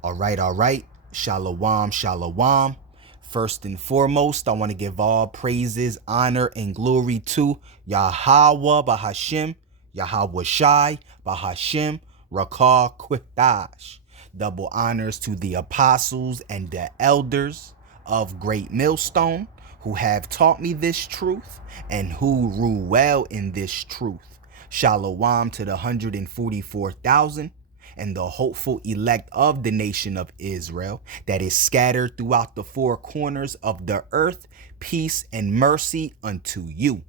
All right. Shalom, shalom. First and foremost, I want to give all praises, honor, and glory to Yahweh Bahashim, Yahweh Shai Bahashim, Rakah Quitash. Double honors to the apostles and the elders of Great Millstone who have taught me this truth and who rule well in this truth. Shalom to the 144,000 and the hopeful elect of the nation of Israel that is scattered throughout the four corners of the earth. Peace and mercy unto you.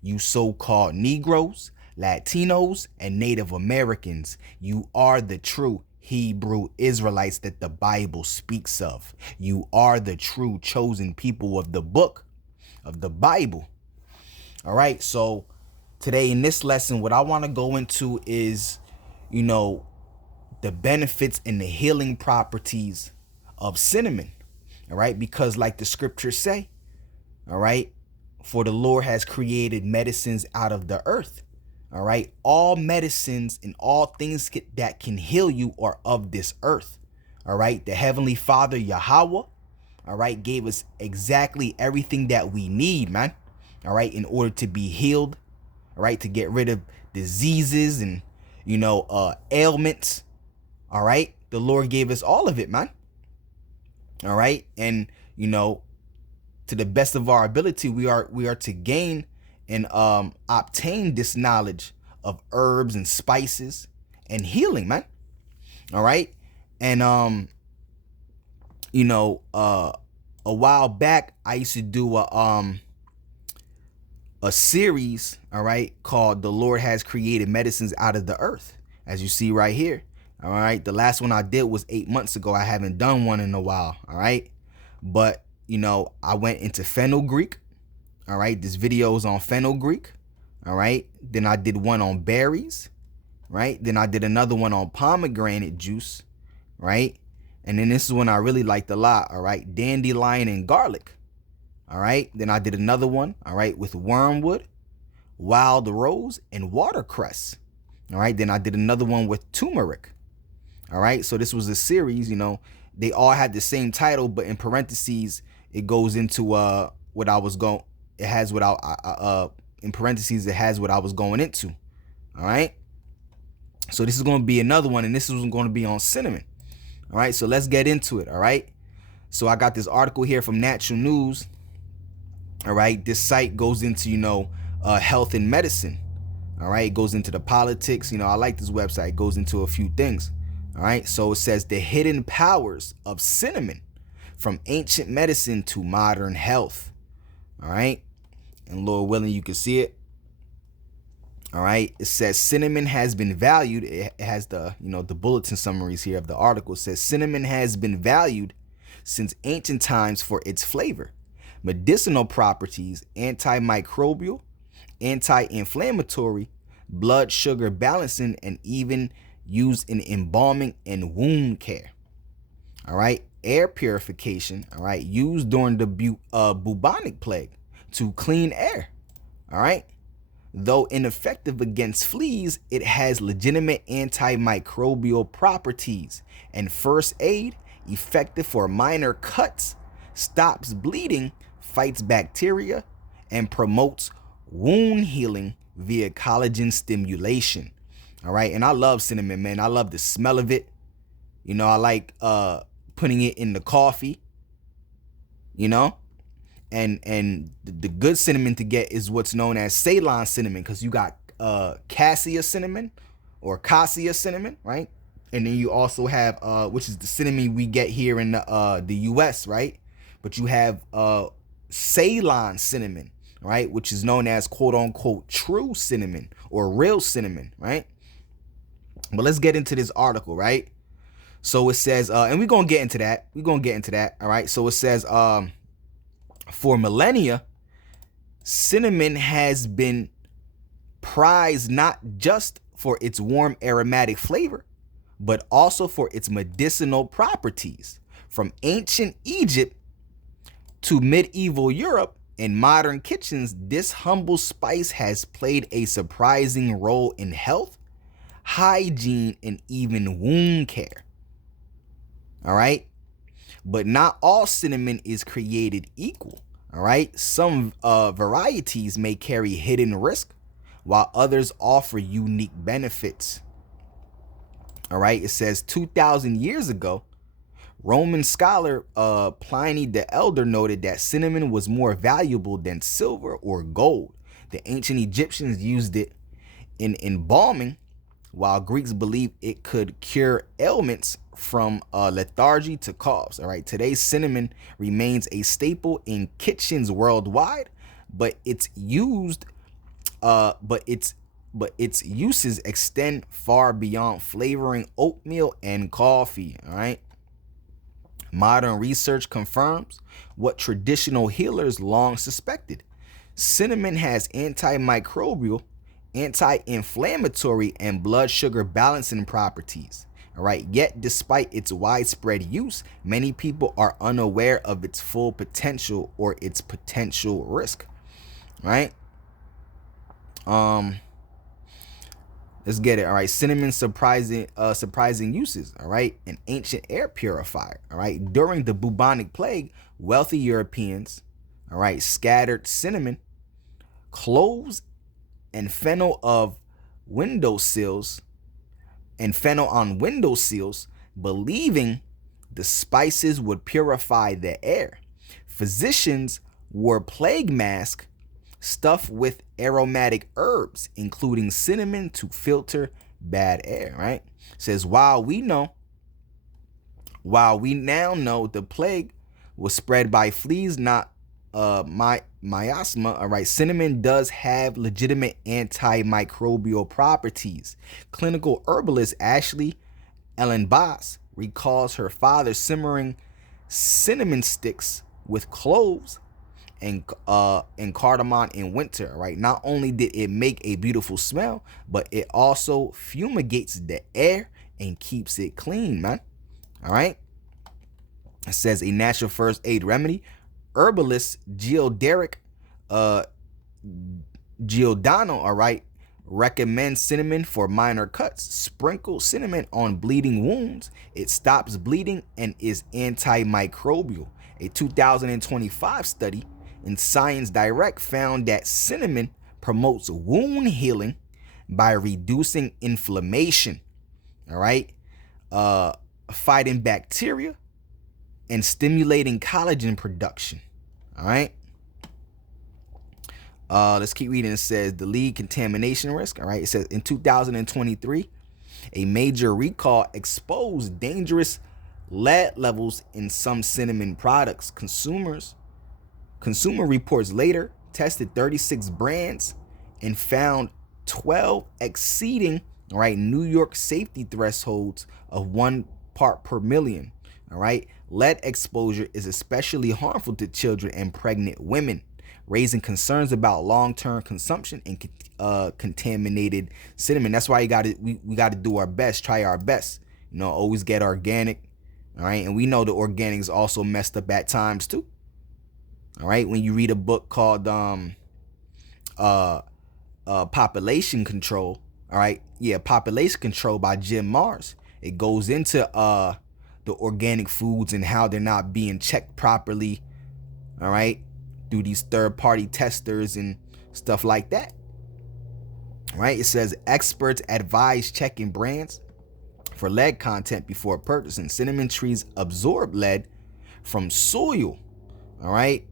You so-called Negroes, Latinos, and Native Americans, you are the true Hebrew Israelites that the Bible speaks of. You are the true chosen people of the book of the Bible. All right, so today in this lesson, what I want to go into is, the benefits and the healing properties of cinnamon. All right, because like the scriptures say, all right, for the Lord has created medicines out of the earth. All right, all medicines and all things that can heal you are of this earth. All right, the Heavenly Father Yahweh, all right, gave us exactly everything that we need, man. All right, in order to be healed, all right, to get rid of diseases and ailments. All right, the Lord gave us all of it, man. All right, and to the best of our ability, we are to gain and obtain this knowledge of herbs and spices and healing, man. All right, and a while back I used to do a series, all right, called "The Lord Has Created Medicines Out of the Earth," as you see right here. All right, the last one I did was 8 months ago. I haven't done one in a while. All right, but I went into fenugreek. All right, this video is on fenugreek. All right, then I did one on berries. Right, then I did another one on pomegranate juice. Right, and then this is one I really liked a lot. All right, dandelion and garlic. All right, then I did another one. All right, with wormwood, wild rose, and watercress. All right, then I did another one with turmeric. All right, so this was a series. They all had the same title, but in parentheses it goes into what I was going. It has what in parentheses it has what I was going into. All right, so this is going to be another one, and this is going to be on cinnamon. All right, so let's get into it. All right, so I got this article here from Natural News. All right, this site goes into health and medicine. All right, it goes into the politics. I like this website. It goes into a few things. All right, so it says the hidden powers of cinnamon from ancient medicine to modern health. All right, and Lord willing, you can see it. All right, it says cinnamon has been valued. It has the the bulletin summaries here of the article. It says cinnamon has been valued since ancient times for its flavor, medicinal properties, antimicrobial, anti-inflammatory, blood sugar balancing, and even used in embalming and wound care. All right, air purification. All right, used during the bubonic plague to clean air. All right, though ineffective against fleas, it has legitimate antimicrobial properties and first aid, effective for minor cuts, stops bleeding, fights bacteria, and promotes wound healing via collagen stimulation. All right, and I love cinnamon, man. I love the smell of it. I like putting it in the coffee. And the good cinnamon to get is what's known as Ceylon cinnamon, because you got cassia cinnamon or cassia cinnamon, right? And then you also have which is the cinnamon we get here in the US, right? But you have Ceylon cinnamon, right, which is known as quote unquote true cinnamon or real cinnamon, right? But let's get into this article, right? So it says, and we're gonna get into that. All right. So it says, for millennia, cinnamon has been prized not just for its warm aromatic flavor, but also for its medicinal properties. From ancient Egypt to medieval Europe and modern kitchens, this humble spice has played a surprising role in health, hygiene, and even wound care. All right. But not all cinnamon is created equal. All right. Some varieties may carry hidden risk, while others offer unique benefits. All right. It says 2,000 years ago, Roman scholar Pliny the Elder noted that cinnamon was more valuable than silver or gold. The ancient Egyptians used it in embalming, while Greeks believed it could cure ailments from lethargy to coughs. All right, today cinnamon remains a staple in kitchens worldwide, but its used, but its uses extend far beyond flavoring oatmeal and coffee. All right. Modern research confirms what traditional healers long suspected. Cinnamon has antimicrobial, anti-inflammatory, and blood sugar balancing properties. All right. Yet, despite its widespread use, many people are unaware of its full potential or its potential risk. Right. Let's get it. All right. Cinnamon surprising uses. All right. An ancient air purifier. All right. During the bubonic plague, wealthy Europeans, all right, scattered cinnamon, cloves, and fennel on windowsills, believing the spices would purify the air. Physicians wore plague masks stuffed with aromatic herbs, including cinnamon, to filter bad air. Right? It says while we now know the plague was spread by fleas, not miasma. All right, cinnamon does have legitimate antimicrobial properties. Clinical herbalist Ashley Ellen Bass recalls her father simmering cinnamon sticks with cloves and cardamom in winter. Right, not only did it make a beautiful smell, but it also fumigates the air and keeps it clean, man. All right. It says a natural first aid remedy. Herbalist Giordano, all right, recommends cinnamon for minor cuts. Sprinkle cinnamon on bleeding wounds. It stops bleeding and is antimicrobial. A 2025 study in Science Direct found that cinnamon promotes wound healing by reducing inflammation, all right, fighting bacteria, and stimulating collagen production. All right. Let's keep reading. It says the lead contamination risk. All right. It says in 2023, a major recall exposed dangerous lead levels in some cinnamon products. Consumer reports later tested 36 brands and found 12 exceeding, all right, New York safety thresholds of 1 part per million. All right. Lead exposure is especially harmful to children and pregnant women, raising concerns about long-term consumption and contaminated cinnamon. That's why we got to do our best, try our best. You know, always get organic. All right. And we know the organic is also messed up at times too. All right. When you read a book called Population Control. All right. Yeah. Population Control by Jim Marrs. It goes into the organic foods and how they're not being checked properly, all right, through these third-party testers and stuff like that. All right, it says experts advise checking brands for lead content before purchasing. Cinnamon trees absorb lead from soil, all right,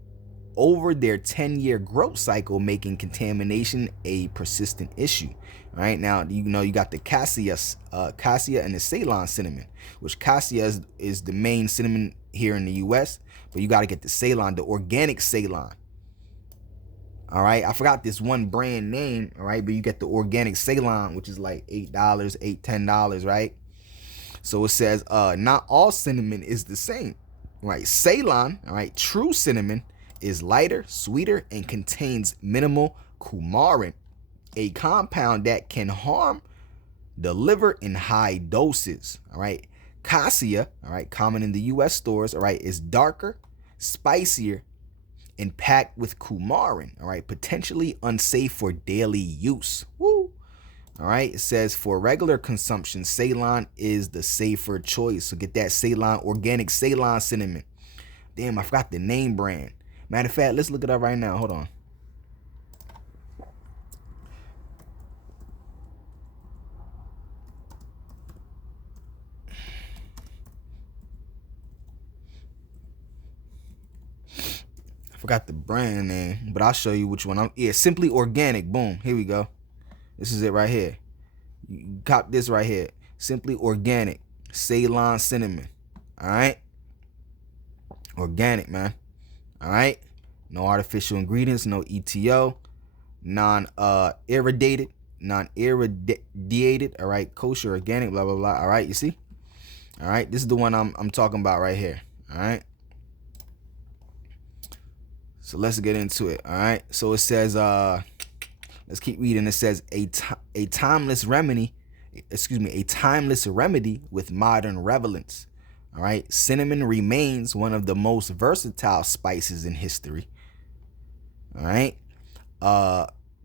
over their 10-year growth cycle, making contamination a persistent issue. All right, now you know you got the cassia and the Ceylon cinnamon, which cassia is the main cinnamon here in the U.S., but you got to get the Ceylon, the organic Ceylon. All right, I forgot this one brand name. All right, but you get the organic Ceylon, which is like $10, right? So it says not all cinnamon is the same, right? Ceylon, all right, true cinnamon is lighter, sweeter, and contains minimal coumarin, a compound that can harm the liver in high doses. All right. Cassia, all right, common in the U.S. stores, all right, is darker, spicier, and packed with coumarin, all right, potentially unsafe for daily use. Woo. All right, it says for regular consumption, Ceylon is the safer choice. So get that Ceylon, organic Ceylon cinnamon. Damn, I forgot the name brand. Matter of fact, let's look it up right now. Hold on. I forgot the brand name, but I'll show you which one. Yeah, Simply Organic. Boom. Here we go. This is it right here. You cop this right here. Simply Organic Ceylon cinnamon. All right. Organic, man. All right. No artificial ingredients, no ETO, non-irradiated, non-irradiated. All right. Kosher, organic, blah, blah, blah. All right. You see? All right. This is the one I'm talking about right here. All right. So let's get into it. All right. So it says, let's keep reading. It says a timeless remedy, a timeless remedy with modern relevance. All right. Cinnamon remains one of the most versatile spices in history. All right.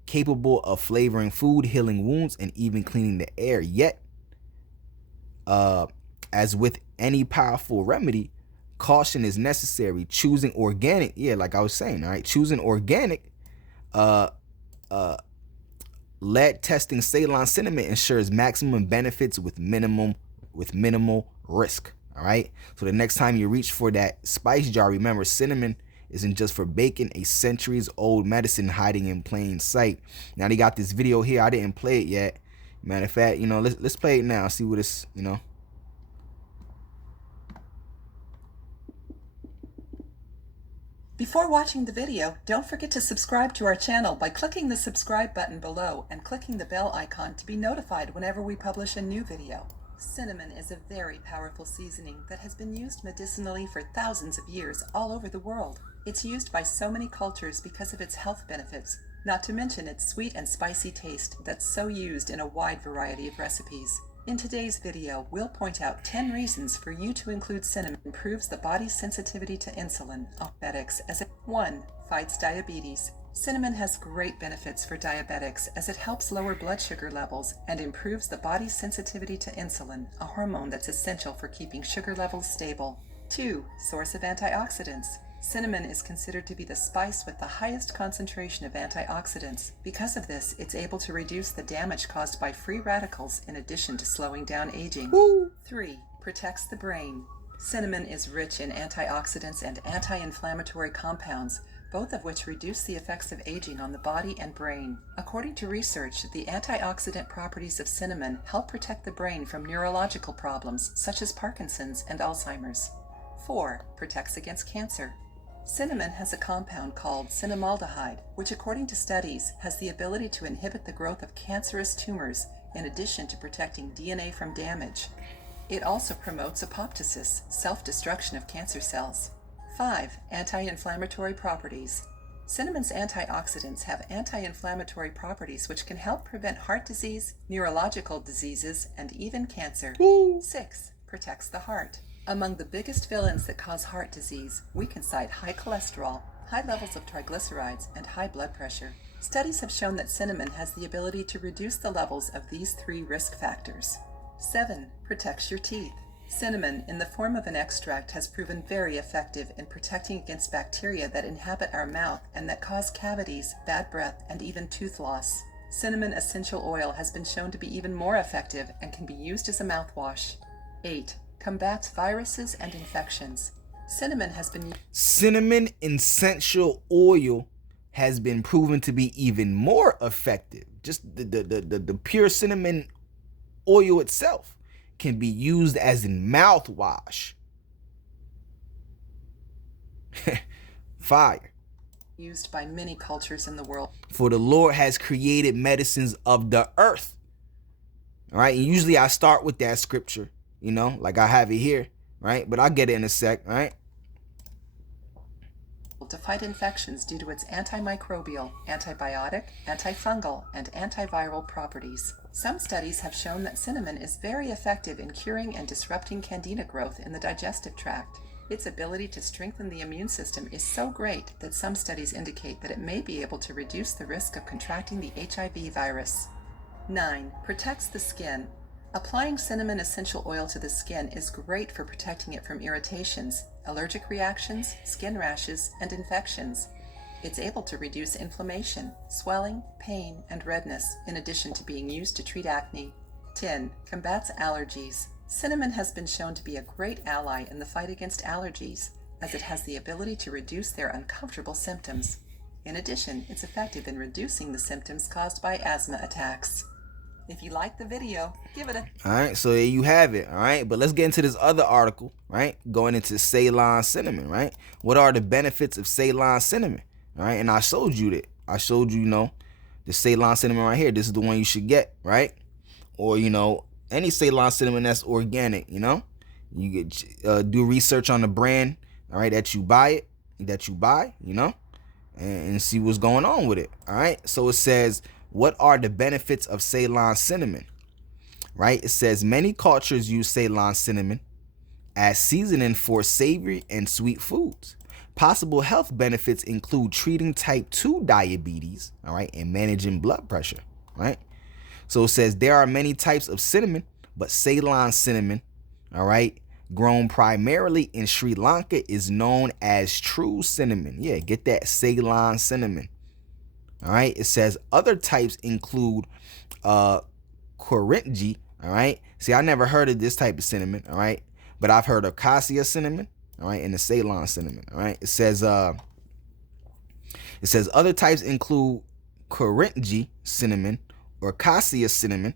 Capable of flavoring food, healing wounds, and even cleaning the air. Yet, as with any powerful remedy, caution is necessary. Choosing organic, yeah, like I was saying, all right. Choosing organic, lead testing Ceylon cinnamon ensures maximum benefits with minimal risk. All right. So the next time you reach for that spice jar, remember cinnamon isn't just for baking, a centuries-old medicine hiding in plain sight. Now they got this video here. I didn't play it yet. Matter of fact, let's play it now. See what it's, Before watching the video, don't forget to subscribe to our channel by clicking the subscribe button below and clicking the bell icon to be notified whenever we publish a new video. Cinnamon is a very powerful seasoning that has been used medicinally for thousands of years all over the world. It's used by so many cultures because of its health benefits, not to mention its sweet and spicy taste that's so used in a wide variety of recipes. In today's video, we'll point out 10 reasons for you to include cinnamon. Improves the body's sensitivity to insulin. Diabetics as 1. Fights diabetes. Cinnamon has great benefits for diabetics as it helps lower blood sugar levels and improves the body's sensitivity to insulin, a hormone that's essential for keeping sugar levels stable. 2. Source of antioxidants. Cinnamon is considered to be the spice with the highest concentration of antioxidants. Because of this, it's able to reduce the damage caused by free radicals in addition to slowing down aging. 3. Protects the brain. Cinnamon is rich in antioxidants and anti-inflammatory compounds, both of which reduce the effects of aging on the body and brain. According to research, the antioxidant properties of cinnamon help protect the brain from neurological problems such as Parkinson's and Alzheimer's. 4. Protects against cancer. Cinnamon has a compound called cinnamaldehyde, which according to studies has the ability to inhibit the growth of cancerous tumors in addition to protecting DNA from damage. It also promotes apoptosis, self-destruction of cancer cells. 5. Anti-inflammatory properties. Cinnamon's antioxidants have anti-inflammatory properties which can help prevent heart disease, neurological diseases, and even cancer. 6. Protects the heart. Among the biggest villains that cause heart disease, we can cite high cholesterol, high levels of triglycerides, and high blood pressure. Studies have shown that cinnamon has the ability to reduce the levels of these 3 risk factors. 7. Protects your teeth. Cinnamon, in the form of an extract, has proven very effective in protecting against bacteria that inhabit our mouth and that cause cavities, bad breath, and even tooth loss. Cinnamon essential oil has been shown to be even more effective and can be used as a mouthwash. 8. Combats viruses and infections. Cinnamon essential oil has been proven to be even more effective. Just the pure cinnamon oil itself can be used as in mouthwash. Fire. Used by many cultures in the world. For the Lord has created medicines of the earth. All right. And usually I start with that scripture, like I have it here. Right. But I'll get it in a sec. Right. To fight infections due to its antimicrobial, antibiotic, antifungal, and antiviral properties. Some studies have shown that cinnamon is very effective in curing and disrupting candida growth in the digestive tract. Its ability to strengthen the immune system is so great that some studies indicate that it may be able to reduce the risk of contracting the HIV virus. 9. Protects the skin. Applying cinnamon essential oil to the skin is great for protecting it from irritations, allergic reactions, skin rashes, and infections. It's able to reduce inflammation, swelling, pain, and redness, in addition to being used to treat acne. 10. Combats allergies. Cinnamon has been shown to be a great ally in the fight against allergies, as it has the ability to reduce their uncomfortable symptoms. In addition, it's effective in reducing the symptoms caused by asthma attacks. If you like the video, give it a... All right, so there you have it. All right, but let's get into this other article, right? Going into Ceylon cinnamon, right? What are the benefits of Ceylon cinnamon? All right, and I showed you that. I showed you, the Ceylon cinnamon right here. This is the one you should get, right? Or, any Ceylon cinnamon that's organic, You get do research on the brand, all right, that you buy, and see what's going on with it, all right? So it says, what are the benefits of Ceylon cinnamon, right? It says many cultures use Ceylon cinnamon as seasoning for savory and sweet foods. Possible health benefits include treating type 2 diabetes, all right, and managing blood pressure, right? So it says there are many types of cinnamon, but Ceylon cinnamon, all right, grown primarily in Sri Lanka, is known as true cinnamon. Yeah, get that, Ceylon cinnamon. All right, it says other types include Korinji, all right? See, I never heard of this type of cinnamon, all right? But I've heard of cassia cinnamon, all right, and the Ceylon cinnamon, all right? It says other types include Korinji cinnamon or cassia cinnamon,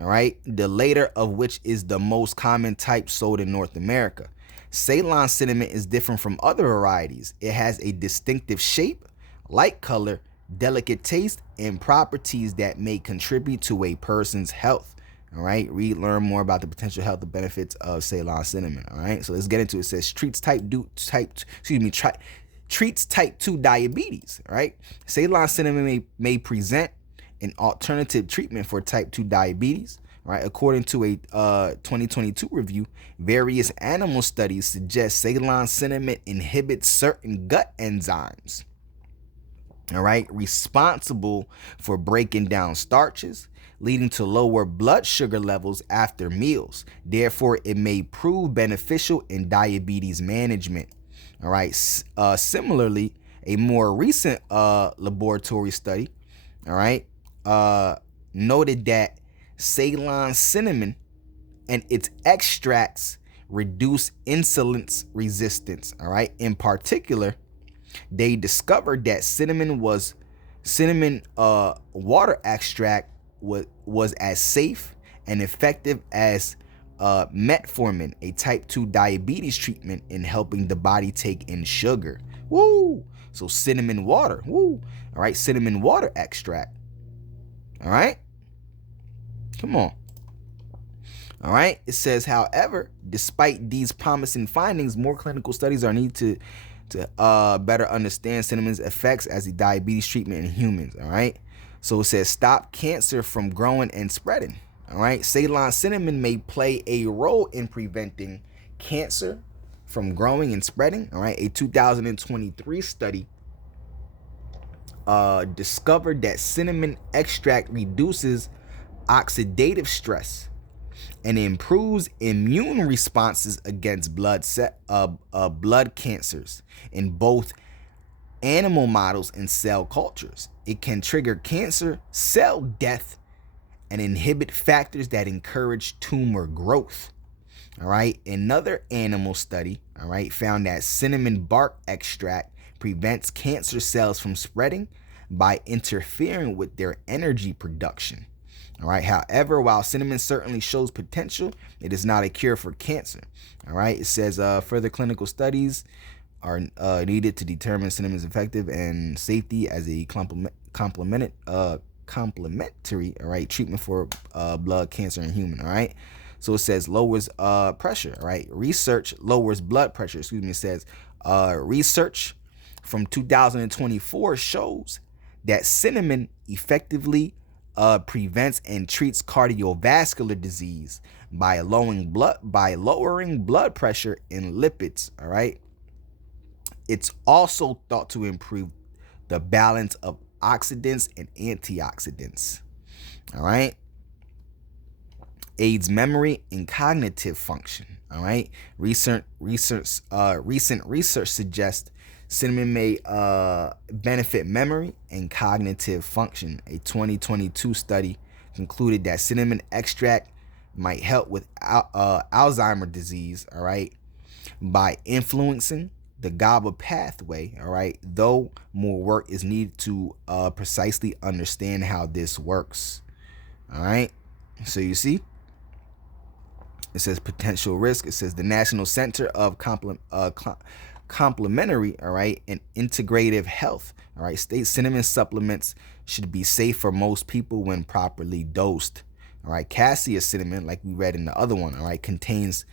all right? The later of which is the most common type sold in North America. Ceylon cinnamon is different from other varieties. It has a distinctive shape, light color, delicate taste, and properties that may contribute to a person's health. All right, learn more about the potential health benefits of Ceylon cinnamon. All right, so let's get into it. It says treats type 2 diabetes. All right, Ceylon cinnamon may present an alternative treatment for type 2 diabetes. Right, according to a 2022 review, various animal studies suggest Ceylon cinnamon inhibits certain gut enzymes, all right, responsible for breaking down starches, leading to lower blood sugar levels after meals. Therefore, it may prove beneficial in diabetes management. All right. Similarly, a more recent laboratory study, all right, noted that Ceylon cinnamon and its extracts reduce insulin resistance. All right. In particular, they discovered that cinnamon water extract was as safe and effective as metformin, a type 2 diabetes treatment, in helping the body take in sugar. Woo! So cinnamon water. Woo! All right, cinnamon water extract. All right? Come on. All right? It says, however, despite these promising findings, more clinical studies are needed to better understand cinnamon's effects as a diabetes treatment in humans. All right. So it says stop cancer from growing and spreading. All right. Ceylon cinnamon may play a role in preventing cancer from growing and spreading. All right. A 2023 study discovered that cinnamon extract reduces oxidative stress and improves immune responses against blood cancers in both animal models and cell cultures. It can trigger cancer cell death and inhibit factors that encourage tumor growth. All right. Another animal study, all right, found that cinnamon bark extract prevents cancer cells from spreading by interfering with their energy production. All right. However, while cinnamon certainly shows potential, it is not a cure for cancer. All right. It says further clinical studies are needed to determine cinnamon's effective and safety as a complementary, all right, treatment for blood cancer in human. All right. So it says lowers pressure. All right. Research lowers blood pressure. It says research from 2024 shows that cinnamon effectively prevents and treats cardiovascular disease by lowering blood pressure and lipids. All right. It's also thought to improve the balance of oxidants and antioxidants. All right. Aids memory and cognitive function. All right. Recent research suggests cinnamon may benefit memory and cognitive function. A 2022 study concluded that cinnamon extract might help with Alzheimer's disease. All right, by influencing the GABA pathway. All right, though more work is needed to precisely understand how this works. All right, so you see. It says potential risk. It says the National Center of Complementary, all right, and Integrative Health, all right, states cinnamon supplements should be safe for most people when properly dosed. All right, cassia cinnamon, like we read in the other one, all right, contains,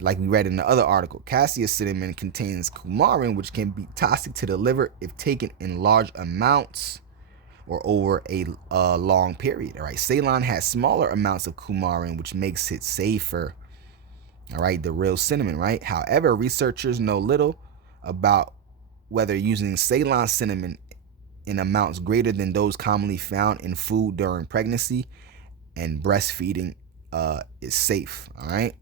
like we read in the other article, cassia cinnamon contains coumarin, which can be toxic to the liver if taken in large amounts or over a long period. All right, Ceylon has smaller amounts of coumarin, which makes it safer. All right, the real cinnamon, right? However, researchers know little about whether using Ceylon cinnamon in amounts greater than those commonly found in food during pregnancy and breastfeeding is safe. All right.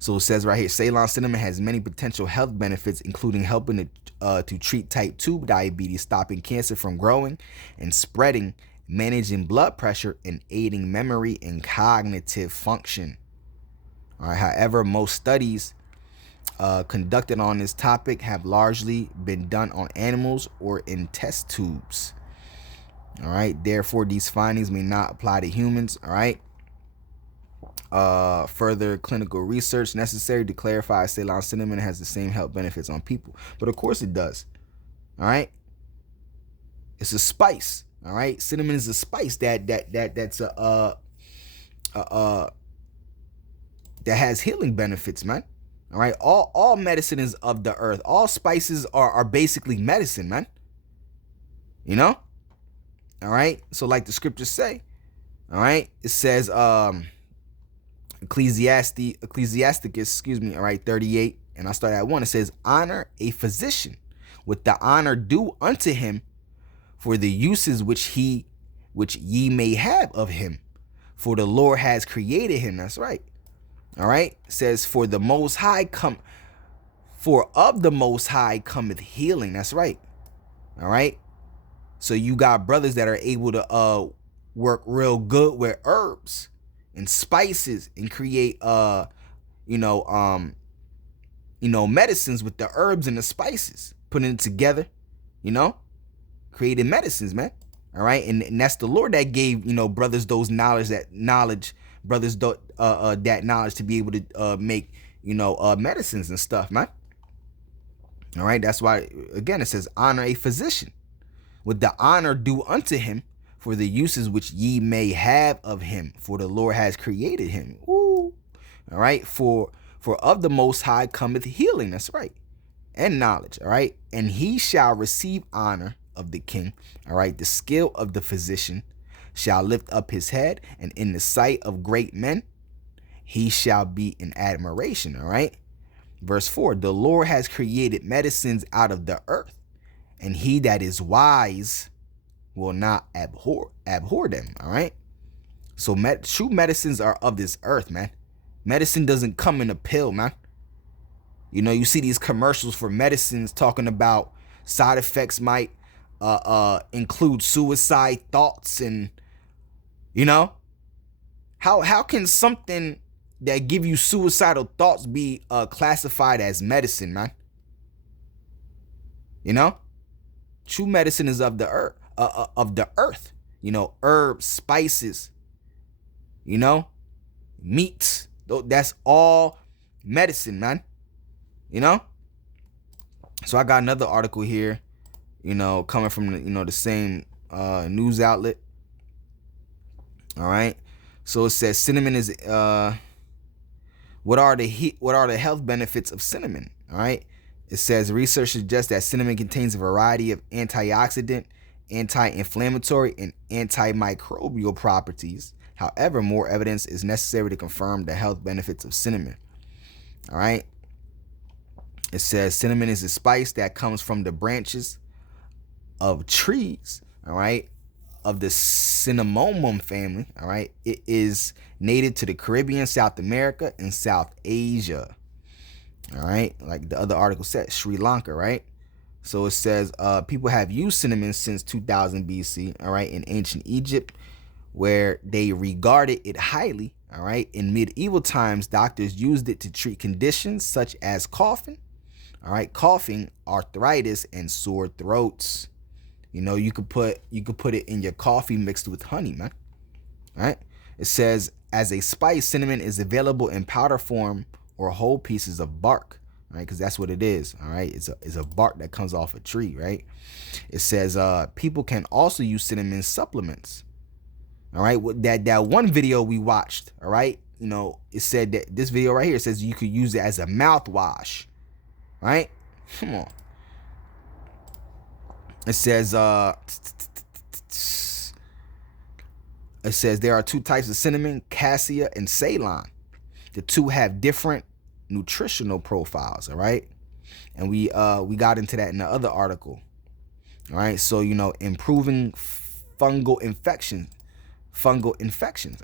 So it says right here, Ceylon cinnamon has many potential health benefits, including helping to treat type 2 diabetes, stopping cancer from growing and spreading, managing blood pressure, and aiding memory and cognitive function. All right. However, most studies conducted on this topic have largely been done on animals or in test tubes. All right. Therefore, these findings may not apply to humans. All right. Further clinical research necessary to clarify Ceylon cinnamon has the same health benefits on people, but of course it does. All right, it's a spice. All right, cinnamon is a spice that's that has healing benefits, man. All right, all medicine is of the earth. All spices are basically medicine, man. You know. All right, so like the scriptures say, all right, it says Ecclesiasticus, all right, 38, and I start at 1. It says, honor a physician with the honor due unto him for the uses which ye may have of him, for the Lord has created him. That's right. All right. It says, for of the Most High cometh healing. That's right. All right. So you got brothers that are able to work real good with herbs and spices and create medicines with the herbs and the spices, putting it together, creating medicines, man. All right, and that's the Lord that gave brothers those knowledge, that knowledge to be able to make medicines and stuff, man. All right, that's why again it says honor a physician with the honor due unto him for the uses which ye may have of him, for the Lord has created him. Woo. All right, for of the Most High cometh healing. That's right, and knowledge. All right, and he shall receive honor of the king. All right, the skill of the physician shall lift up his head, and in the sight of great men he shall be in admiration. All right, verse 4, the Lord has created medicines out of the earth, and he that is wise will not abhor them. All right, so true medicines are of this earth, man. Medicine doesn't come in a pill, man. You see these commercials for medicines talking about side effects might include suicide thoughts, and how can something that give you suicidal thoughts be classified as medicine, man? True medicine is of the earth. Herbs, spices, meats. That's all medicine, man. So I got another article here, coming from the same news outlet. All right. So it says cinnamon is what are the health benefits of cinnamon? All right. It says research suggests that cinnamon contains a variety of antioxidant, anti-inflammatory, and antimicrobial properties. However, more evidence is necessary to confirm the health benefits of cinnamon. All right. It says cinnamon is a spice that comes from the branches of trees, all right, of the cinnamomum family. All right, it is native to the Caribbean, South America, and South Asia. All right, like the other article said, Sri Lanka, right? So it says people have used cinnamon since 2000 BC, all right, in ancient Egypt, where they regarded it highly, all right. In medieval times, doctors used it to treat conditions such as coughing, all right, arthritis, and sore throats. You know, you could put it in your coffee mixed with honey, man. All right. It says as a spice, cinnamon is available in powder form or whole pieces of bark, right? Because that's what it is. All right, it's a bark that comes off a tree, right? It says people can also use cinnamon supplements. All right, that one video we watched, all right, you know, it said that this video right here says you could use it as a mouthwash, right? Come on. It says there are two types of cinnamon, cassia and Ceylon. The two have different nutritional profiles, all right? And we got into that in the other article. All right, so you know, improving fungal infections,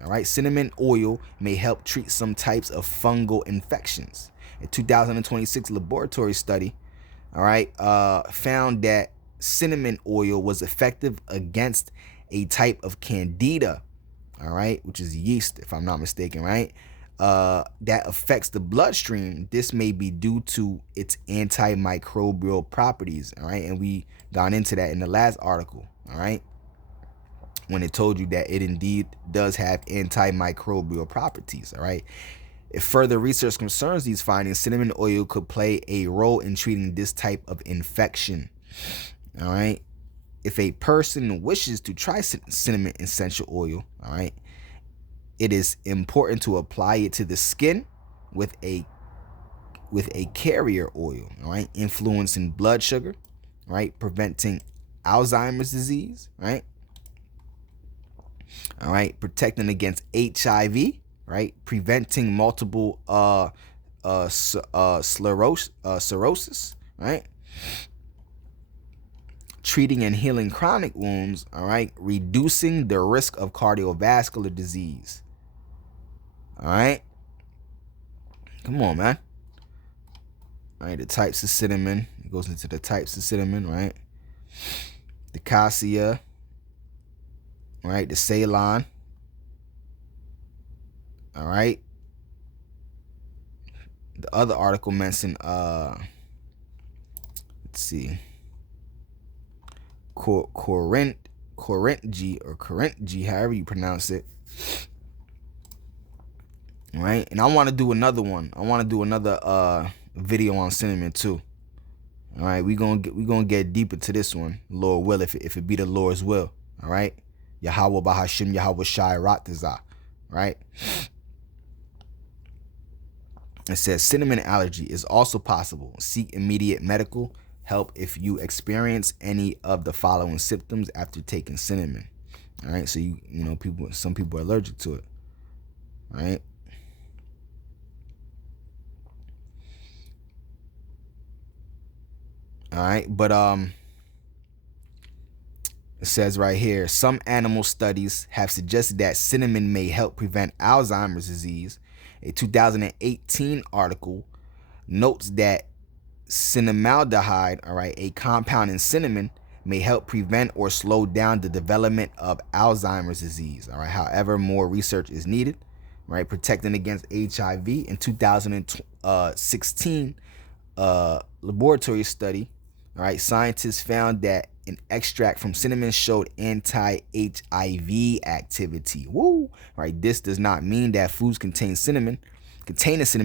all right? Cinnamon oil may help treat some types of fungal infections. A 2026 laboratory study, all right, found that cinnamon oil was effective against a type of candida, all right, which is yeast, if I'm not mistaken, right? That affects the bloodstream. This may be due to its antimicrobial properties, all right? And we got into that in the last article, all right? When it told you that it indeed does have antimicrobial properties, all right? If further research concerns these findings, cinnamon oil could play a role in treating this type of infection, all right? If a person wishes to try cinnamon essential oil, all right, it is important to apply it to the skin with a carrier oil, all right, influencing blood sugar, right, preventing Alzheimer's disease, right, all right, protecting against HIV, right, preventing multiple sclerosis, right, treating and healing chronic wounds, all right, reducing the risk of cardiovascular disease. All right, come on, man. All right, the types of cinnamon. It goes into the types of cinnamon, right? The cassia, right? The Ceylon, all right. The other article mentioned, let's see, Corintji, however you pronounce it. All right, and I want to do another one. I want to do another video on cinnamon too. All right, we gonna get deeper to this one, Lord will, if it be the Lord's will. All right, Yahweh Bahashim Yahweh Shai Ratazah. Right. It says cinnamon allergy is also possible. Seek immediate medical help if you experience any of the following symptoms after taking cinnamon. All right, so you know, some people are allergic to it. All right. All right, but it says right here, some animal studies have suggested that cinnamon may help prevent Alzheimer's disease. A 2018 article notes that cinnamaldehyde, all right, a compound in cinnamon, may help prevent or slow down the development of Alzheimer's disease. All right, however, more research is needed, right? Protecting against HIV. In 2016 laboratory study, all right, scientists found that an extract from cinnamon showed anti-HIV activity. Woo! All right, this does not mean that foods containing cinnamon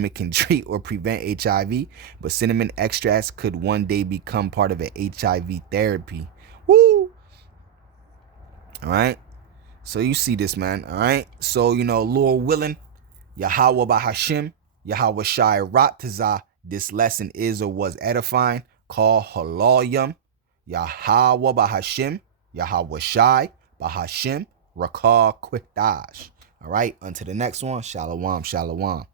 can treat or prevent HIV, but cinnamon extracts could one day become part of an HIV therapy. Woo! All right, so you see this, man. All right, so you know, Lord willing, Yahweh Bahashim, Yahweh Shai Ratazah, this lesson is or was edifying. Call Halalyam, Yahweh Bahashim, Yahweh Shai Bahashim, Rakah Quitash. All right, until the next one, Shalom, Shalom.